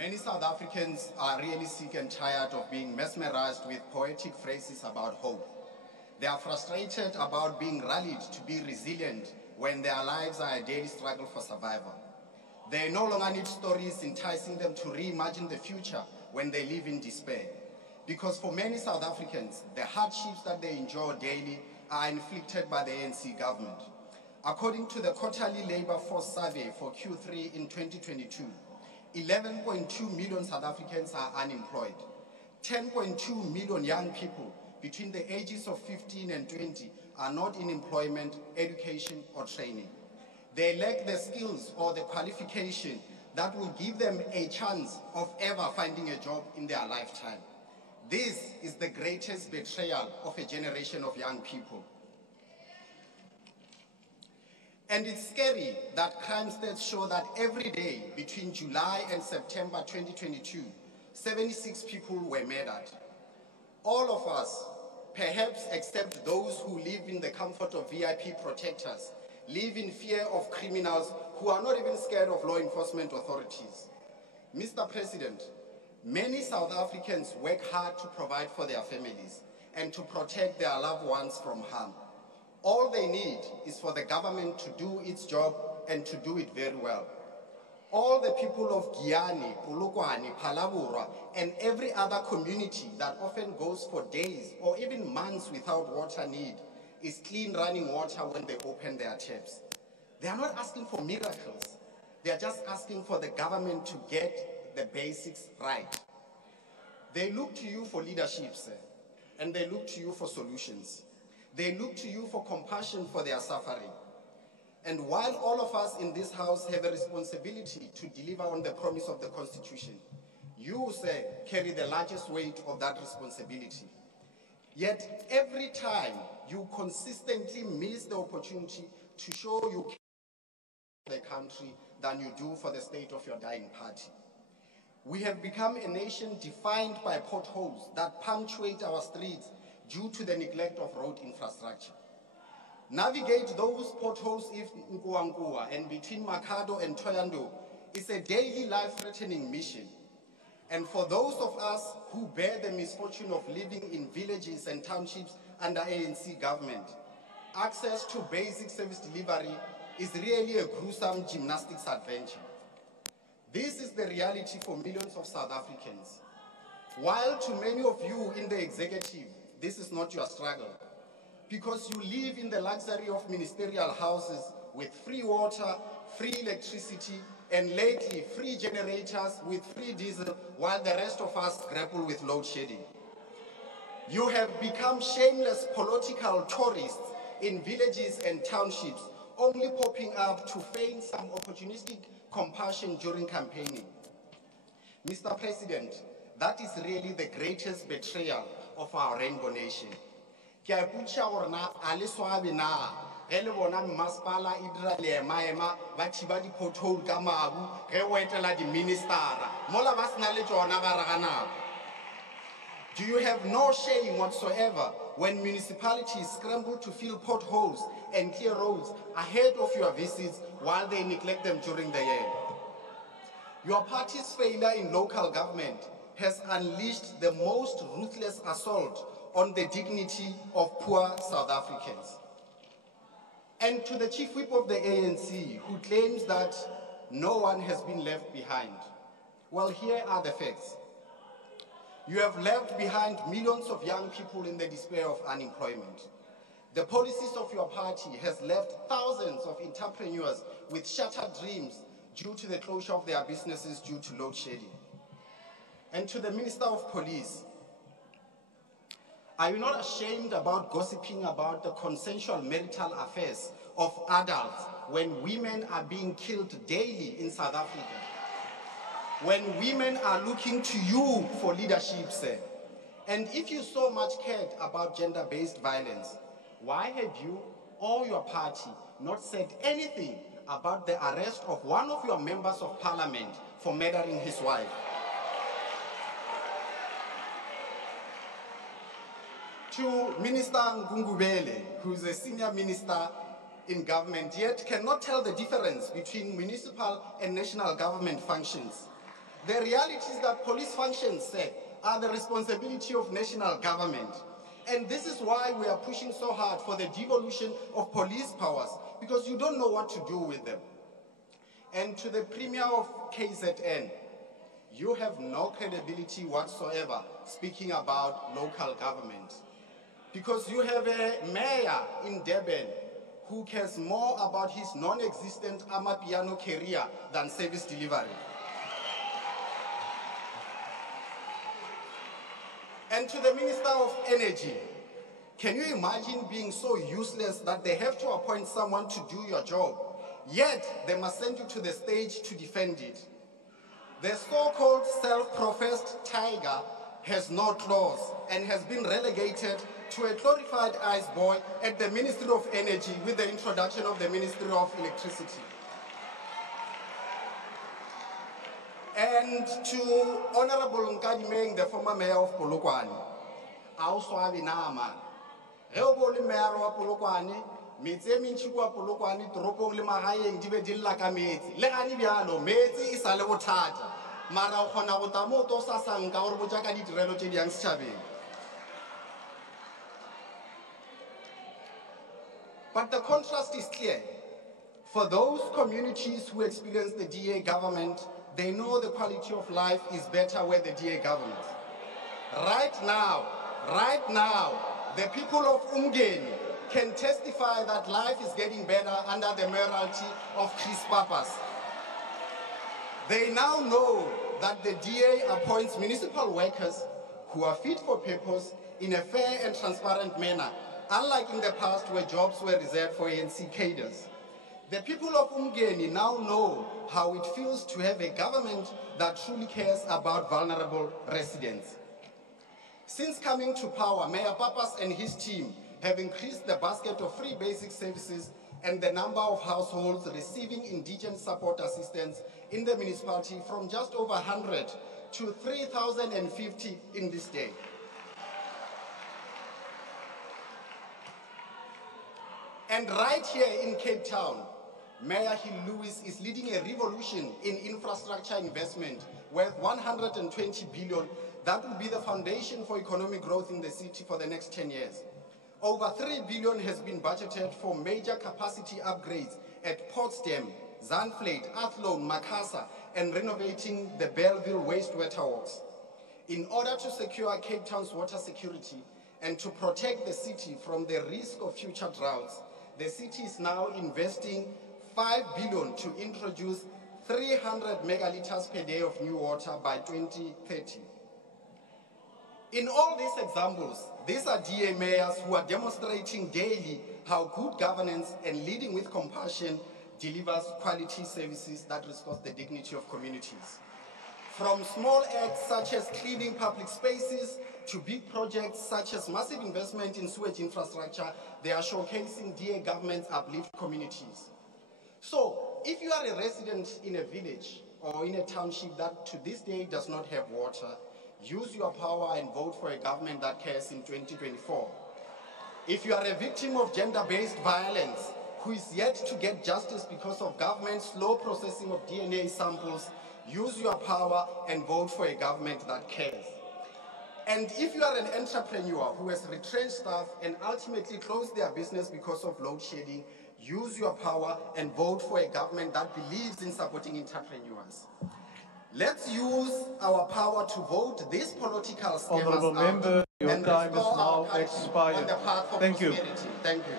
Many South Africans are really sick and tired of being mesmerized with poetic phrases about hope. They are frustrated about being rallied to be resilient when their lives are a daily struggle for survival. They no longer need stories enticing them to reimagine the future when they live in despair. Because for many South Africans, the hardships that they endure daily are inflicted by the ANC government. According to the quarterly labor force survey for Q3 in 2022, 11.2 million South Africans are unemployed. 10.2 million young people between the ages of 15 and 20 are not in employment, education, or training. They lack the skills or the qualification that will give them a chance of ever finding a job in their lifetime. This is the greatest betrayal of a generation of young people. And it's scary that crime stats show that every day between July and September 2022, 76 people were murdered. All of us, perhaps except those who live in the comfort of VIP protectors, live in fear of criminals who are not even scared of law enforcement authorities. Mr. President, many South Africans work hard to provide for their families and to protect their loved ones from harm. All they need is for the government to do its job and to do it very well. All the people of Giyani, Polokwane, Phalaborwa, and every other community that often goes for days or even months without water need is clean running water when they open their taps. They are not asking for miracles. They are just asking for the government to get the basics right. They look to you for leadership, sir, and they look to you for solutions. They look to you for compassion for their suffering. And while all of us in this house have a responsibility to deliver on the promise of the Constitution, you, sir, carry the largest weight of that responsibility. Yet every time you consistently miss the opportunity to show you care for the country than you do for the state of your dying party. We have become a nation defined by potholes that punctuate our streets due to the neglect of road infrastructure. Navigate those potholes if Nkuankua and between Makado and Toyando is a daily life-threatening mission. And for those of us who bear the misfortune of living in villages and townships under ANC government, access to basic service delivery is really a gruesome gymnastics adventure. This is the reality for millions of South Africans. While to many of you in the executive, this is not your struggle, because you live in the luxury of ministerial houses with free water, free electricity, and lately free generators with free diesel, while the rest of us grapple with load shedding. You have become shameless political tourists in villages and townships, only popping up to feign some opportunistic compassion during campaigning. Mr. President, that is really the greatest betrayal of our rainbow nation. Ke a ipotša gore na a le swabe na ge le bona masepala e dira leemaema ba thiba di-pothole ka mabu ge o etela di-ministera mola ba sena le tšona gare ga nako. Do you have no shame whatsoever when municipalities scramble to fill potholes and clear roads ahead of your visits while they neglect them during the year? Your party's failure in local government has unleashed the most ruthless assault on the dignity of poor South Africans. And to the chief whip of the ANC, who claims that no one has been left behind, well, here are the facts. You have left behind millions of young people in the despair of unemployment. The policies of your party has left thousands of entrepreneurs with shattered dreams due to the closure of their businesses due to load shedding. And to the Minister of Police, are you not ashamed about gossiping about the consensual marital affairs of adults when women are being killed daily in South Africa? When women are looking to you for leadership, sir? And if you so much cared about gender-based violence, why have you or your party not said anything about the arrest of one of your members of parliament for murdering his wife? To Minister Ngungubele, who's a senior minister in government, yet cannot tell the difference between municipal and national government functions. The reality is that police functions, sir, are the responsibility of national government. And this is why we are pushing so hard for the devolution of police powers, because you don't know what to do with them. And to the Premier of KZN, you have no credibility whatsoever speaking about local government, because you have a mayor in Durban who cares more about his non-existent Amapiano career than service delivery. And to the Minister of Energy, can you imagine being so useless that they have to appoint someone to do your job, yet they must send you to the stage to defend it? The so-called self-professed tiger has no claws and has been relegated to a glorified ice boy at the Ministry of Energy with the introduction of the Ministry of Electricity. And to Honorable Nkadimeng, the former mayor of Polokwane, Auswabi Nama, Reoboli mayor of Polokwane, Mitsemi Chukwa Polokwane, Tropong Limahaye, Dibe Dillaka Meti, Legani Biano, Meti is Alevotata, Mara Honawotamoto Sasanka or Bujaka di Trelo Chidiang Chabi. But the contrast is clear. For those communities who experience the DA government, they know the quality of life is better where the DA governs. Right now, the people of Umgeni can testify that life is getting better under the mayoralty of Chris Papas. They now know that the DA appoints municipal workers who are fit for purpose in a fair and transparent manner, unlike in the past where jobs were reserved for ANC cadres. The people of Umgeni now know how it feels to have a government that truly cares about vulnerable residents. Since coming to power, Mayor Papas and his team have increased the basket of free basic services and the number of households receiving indigenous support assistance in the municipality from just over 100 to 3,050 in this day. And right here in Cape Town, Mayor Hill Lewis is leading a revolution in infrastructure investment worth 120 billion that will be the foundation for economic growth in the city for the next 10 years. Over 3 billion has been budgeted for major capacity upgrades at Potsdam, Zandvliet, Athlone, Makassar, and renovating the Belleville wastewater works. In order to secure Cape Town's water security and to protect the city from the risk of future droughts, the city is now investing 5 billion to introduce 300 megaliters per day of new water by 2030. In all these examples, these are DA mayors who are demonstrating daily how good governance and leading with compassion delivers quality services that restore the dignity of communities. From small acts such as cleaning public spaces to big projects such as massive investment in sewage infrastructure, they are showcasing DA government's uplift communities. So, if you are a resident in a village or in a township that to this day does not have water, use your power and vote for a government that cares in 2024. If you are a victim of gender-based violence who is yet to get justice because of government's slow processing of DNA samples, use your power and vote for a government that cares. And if you are an entrepreneur who has retrenched staff and ultimately closed their business because of load shedding, use your power and vote for a government that believes in supporting entrepreneurs. Let's use our power to vote these political scammers Honourable Member, your time is now expired. On the path of Thank you. prosperity. Thank you.